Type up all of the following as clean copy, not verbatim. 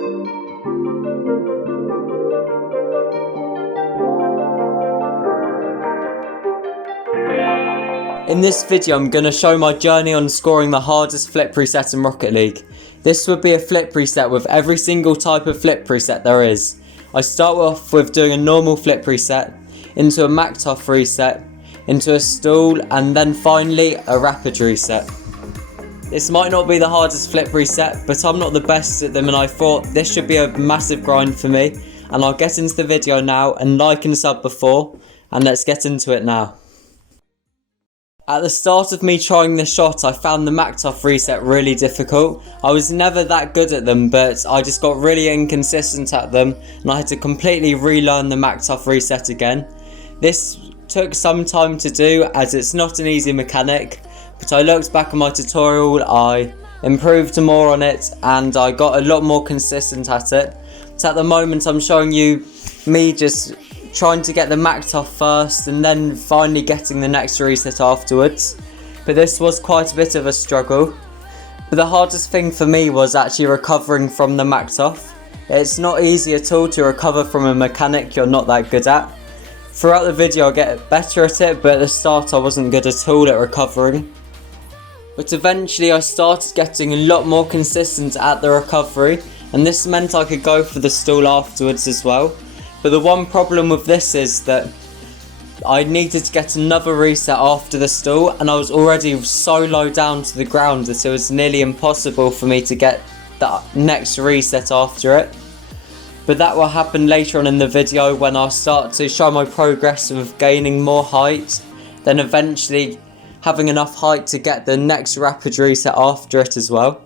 In this video I'm going to show my journey on scoring the hardest flip reset in Rocket League. This would be a flip reset with every single type of flip reset there is. I start off with doing a normal flip reset, into a maktuf reset, into a stall, and then finally a rapid reset. This might not be the hardest flip reset, but I'm not the best at them and I thought this should be a massive grind for me. And I'll get into the video now and like and sub before, and let's get into it now. At the start of me trying this shot, I found the maktuf reset really difficult. I was never that good at them, but I just got really inconsistent at them and I had to completely relearn the maktuf reset again. This took some time to do as it's not an easy mechanic, but I looked back at my tutorial, I improved more on it and I got a lot more consistent at it. So at the moment I'm showing you me just trying to get the maktuf first and then finally getting the next reset afterwards. But this was quite a bit of a struggle. But the hardest thing for me was actually recovering from the maktuf. It's not easy at all to recover from a mechanic you're not that good at. Throughout the video I'll get better at it, but at the start I wasn't good at all at recovering. But eventually I started getting a lot more consistent at the recovery, and this meant I could go for the stall afterwards as well. But the one problem with this is that I needed to get another reset after the stall, and I was already so low down to the ground that it was nearly impossible for me to get that next reset after it. But that will happen later on in the video when I'll start to show my progress with gaining more height, then eventually having enough height to get the next rapid reset after it as well.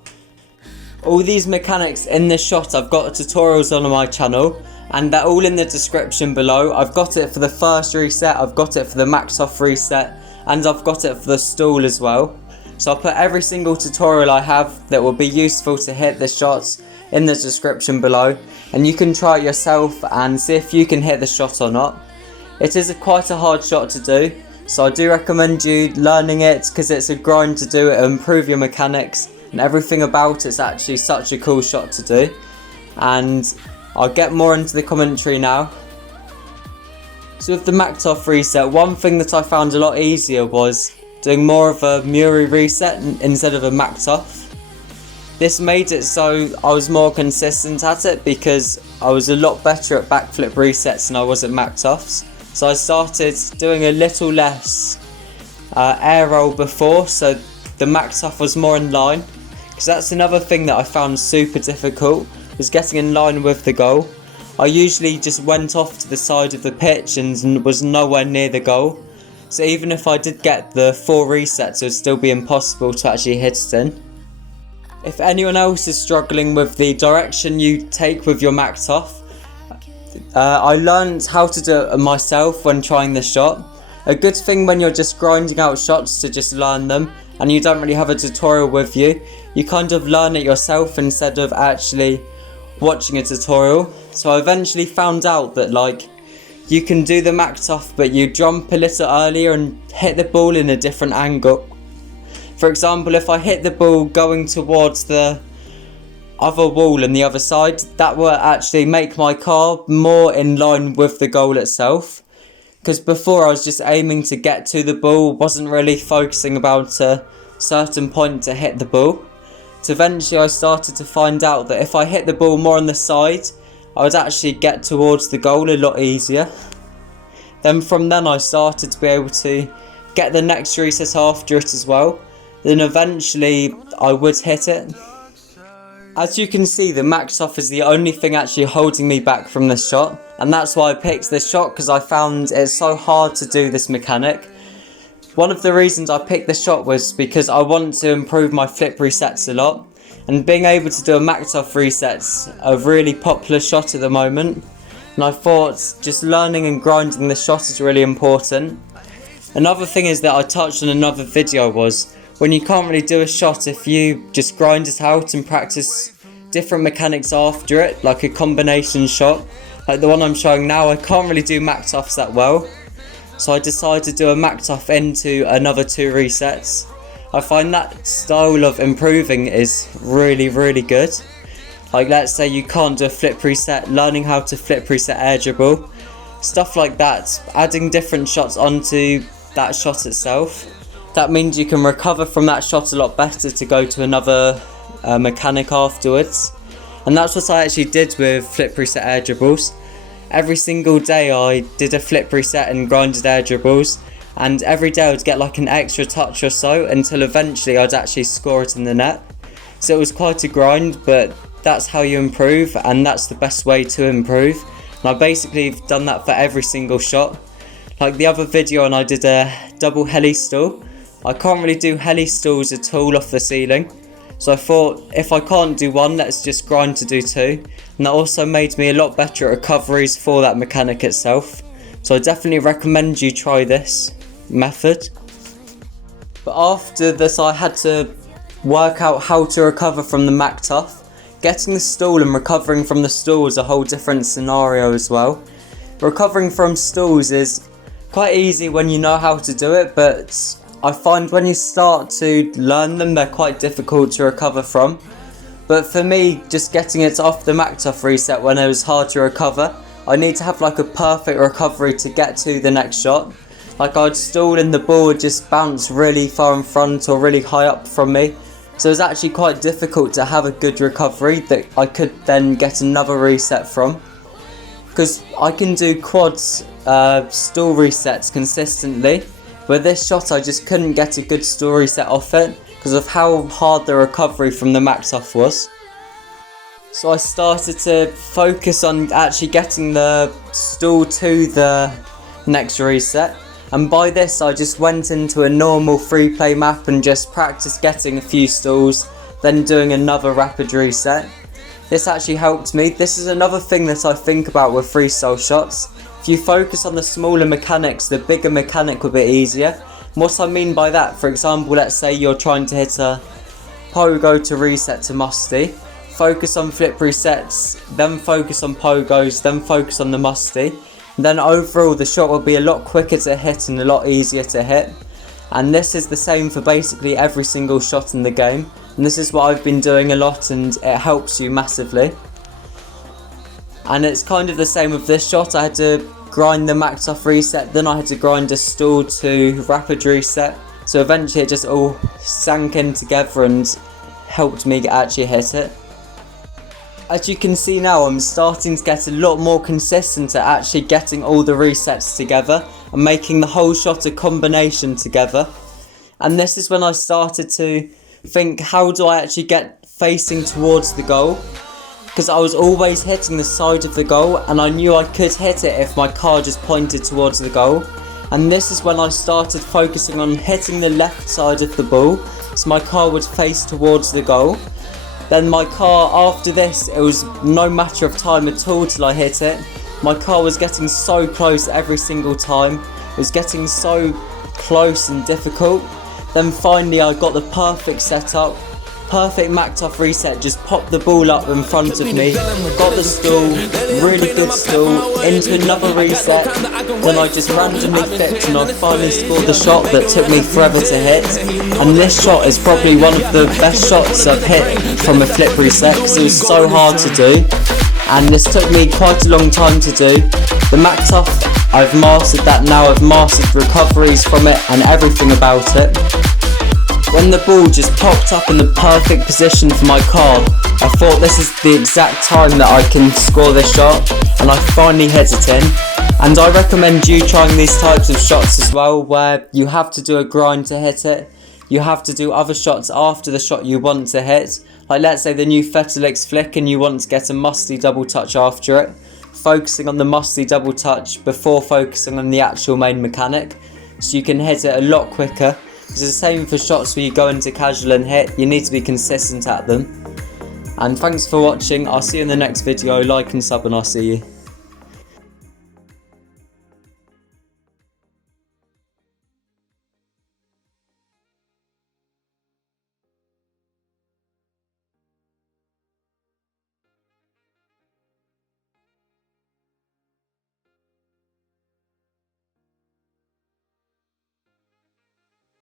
All these mechanics in this shot I've got tutorials on my channel, and they're all in the description below. I've got it for the first reset, I've got it for the maktuf reset, and I've got it for the stall as well. So I'll put every single tutorial I have that will be useful to hit the shots in the description below, and you can try it yourself and see if you can hit the shot or not. It is quite a hard shot to do, so I do recommend you learning it because it's a grind to do it, improve your mechanics, and everything about it's actually such a cool shot to do. And I'll get more into the commentary now. So with the maktuf reset, one thing that I found a lot easier was doing more of a Muri reset instead of a maktuf. This made it so I was more consistent at it because I was a lot better at backflip resets than I was at maktufs. So I started doing a little less air roll before, so the maktuf was more in line. Because that's another thing that I found super difficult, was getting in line with the goal. I usually just went off to the side of the pitch and was nowhere near the goal. So even if I did get the 4 resets, it would still be impossible to actually hit it in. If anyone else is struggling with the direction you take with your maktuf, I learned how to do it myself when trying this shot. A good thing when you're just grinding out shots to just learn them and you don't really have a tutorial with you, you kind of learn it yourself instead of actually watching a tutorial. So I eventually found out that you can do the maktuf but you jump a little earlier and hit the ball in a different angle. For example, if I hit the ball going towards the other wall on the other side, that will actually make my car more in line with the goal itself. Because before I was just aiming to get to the ball, wasn't really focusing about a certain point to hit the ball. So eventually I started to find out that if I hit the ball more on the side, I would actually get towards the goal a lot easier. Then from then I started to be able to get the next reset after it as well. Then eventually I would hit it. As you can see, the maktuf is the only thing actually holding me back from this shot, and that's why I picked this shot, because I found it's so hard to do this mechanic. One of the reasons I picked this shot was because I want to improve my flip resets a lot, and being able to do a maktuf reset's a really popular shot at the moment, and I thought just learning and grinding this shot is really important. Another thing is that I touched on another video was when you can't really do a shot if you just grind it out and practice different mechanics after it, like a combination shot. Like the one I'm showing now, I can't really do maktufs that well. So I decided to do a maktuf into another 2 resets. I find that style of improving is really, really good. Like let's say you can't do a flip reset, learning how to flip reset air dribble, stuff like that, adding different shots onto that shot itself. That means you can recover from that shot a lot better to go to another mechanic afterwards. And that's what I actually did with flip reset air dribbles. Every single day I did a flip reset and grinded air dribbles, and every day I would get like an extra touch or so until eventually I'd actually score it in the net. So it was quite a grind, but that's how you improve, and that's the best way to improve. And I basically have done that for every single shot. Like the other video, and I did a double heli stall. I can't really do heli stalls at all off the ceiling. So I thought, if I can't do one, let's just grind to do two. And that also made me a lot better at recoveries for that mechanic itself. So I definitely recommend you try this method. But after this, I had to work out how to recover from the maktuf. Getting the stall and recovering from the stall is a whole different scenario as well. Recovering from stalls is quite easy when you know how to do it, but I find when you start to learn them, they're quite difficult to recover from. But for me, just getting it off the maktuf reset when it was hard to recover, I need to have like a perfect recovery to get to the next shot. Like I'd stall and the ball would just bounce really far in front or really high up from me. So it was actually quite difficult to have a good recovery that I could then get another reset from. Because I can do quads stall resets consistently, but this shot I just couldn't get a good stall reset off it because of how hard the recovery from the maktuf was. So I started to focus on actually getting the stall to the next reset, and by this I just went into a normal free play map and just practiced getting a few stalls, then doing another rapid reset. This actually helped me. This is another thing that I think about with freestyle shots. If you focus on the smaller mechanics, the bigger mechanic will be easier. And what I mean by that, for example, let's say you're trying to hit a pogo to reset to musty. Focus on flip resets, then focus on pogos, then focus on the musty. And then overall the shot will be a lot quicker to hit and a lot easier to hit. And this is the same for basically every single shot in the game. And this is what I've been doing a lot, and it helps you massively. And it's kind of the same with this shot. I had to grind the maktuf reset, then I had to grind a stall to rapid reset. So eventually it just all sank in together and helped me actually hit it. As you can see now, I'm starting to get a lot more consistent at actually getting all the resets together and making the whole shot a combination together. And this is when I started to think, how do I actually get facing towards the goal? Because I was always hitting the side of the goal, and I knew I could hit it if my car just pointed towards the goal. And this is when I started focusing on hitting the left side of the ball, so my car would face towards the goal. Then my car, after this, it was no matter of time at all till I hit it. My car was getting so close every single time. It was getting so close and difficult. Then finally I got the perfect setup, perfect maktuf reset, just popped the ball up in front of me, got the stall, really good stall, into another reset, then I just randomly flipped and I finally scored the shot that took me forever to hit. And this shot is probably one of the best shots I've hit from a flip reset because it was so hard to do. And this took me quite a long time to do. The maktuf, I've mastered that now, I've mastered recoveries from it and everything about it. When the ball just popped up in the perfect position for my car, I thought this is the exact time that I can score this shot, and I finally hit it in. And I recommend you trying these types of shots as well, where you have to do a grind to hit it. You have to do other shots after the shot you want to hit. Like let's say the new Fetelix flick and you want to get a musty double touch after it. Focusing on the musty double touch before focusing on the actual main mechanic, so you can hit it a lot quicker. It's the same for shots where you go into casual and hit, you need to be consistent at them. And thanks for watching, I'll see you in the next video, like and sub and I'll see you.